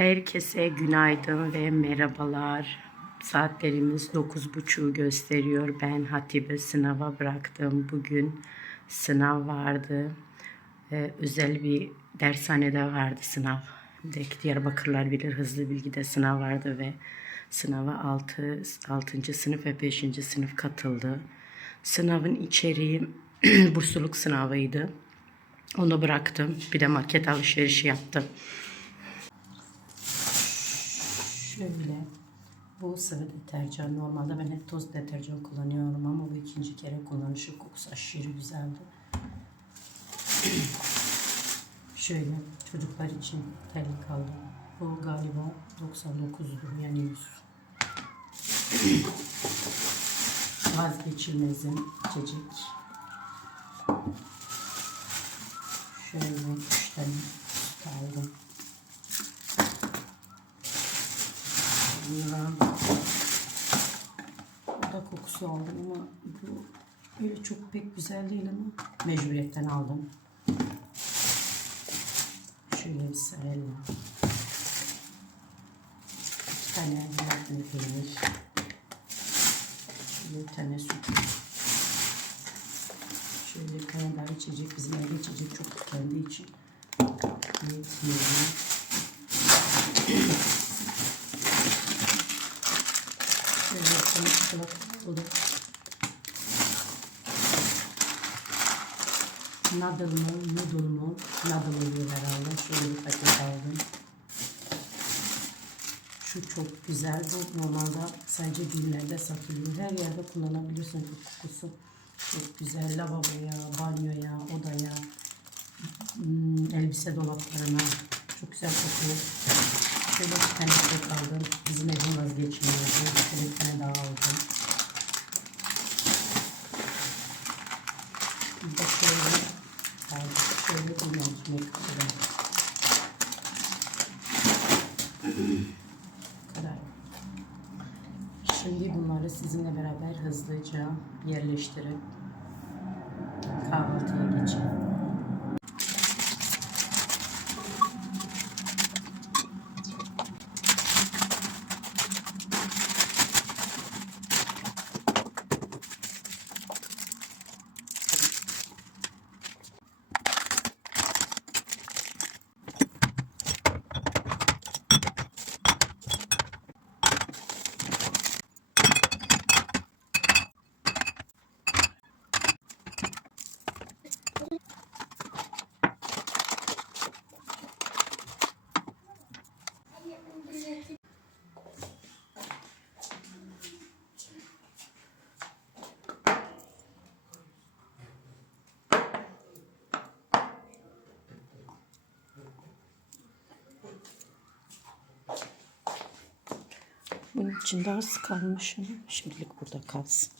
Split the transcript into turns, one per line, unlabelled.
Herkese günaydın ve merhabalar. Saatlerimiz 9.30'u gösteriyor. Ben Hatice sınava bıraktım. Bugün sınav vardı. Ee, özel bir dershanede vardı sınav. Belki Diyarbakırlar bilir hızlı bilgide sınav vardı ve sınava 6, 6. sınıf ve 5. sınıf katıldı. Sınavın içeriği bursluluk sınavıydı. Onu bıraktım. Bir de market alışverişi yaptım. Şöyle bu sıvı deterjan. Normalde ben hep toz deterjan kullanıyorum ama bu ikinci kere kullanışı kokusu aşırı güzeldi. Şöyle çocuklar için terlik aldım. Bu galiba 99'dur yani 100. Vazgeçilmezim içecek. Şöyle üç tane süt aldım. Bundan bu da kokusu aldım ama bu öyle çok pek güzel değil ama mecburiyetten aldım. Şöyle bir sarayla. İki tane yaptım peynir. Şöyle bir tane süt. Şöyle bir tane daha içecek. Bizim evde içecek çok tükendiği için. Yetmiyor. Şöyle bir tane çikolata buldum. Noodle mu? Noodle oluyor herhalde. Şöyle bir paket aldım. Şu çok güzel. Bu normalde sadece düğünlerde satılıyor. Her yerde kullanabiliyorsun bu kokusu. Çok güzel. Lavaboya, banyoya, odaya, elbise dolaplarına. Çok güzel kokuyor. Şöyle bir tane paket aldım. Bizim evin vazgeçilmezi. Şöyle bir tane daha aldım. Bir de şöyle Şimdi bunları sizinle beraber hızlıca yerleştirip kahvaltıya geçelim. Bunun içinde az kalmış şimdilik burada kalsın.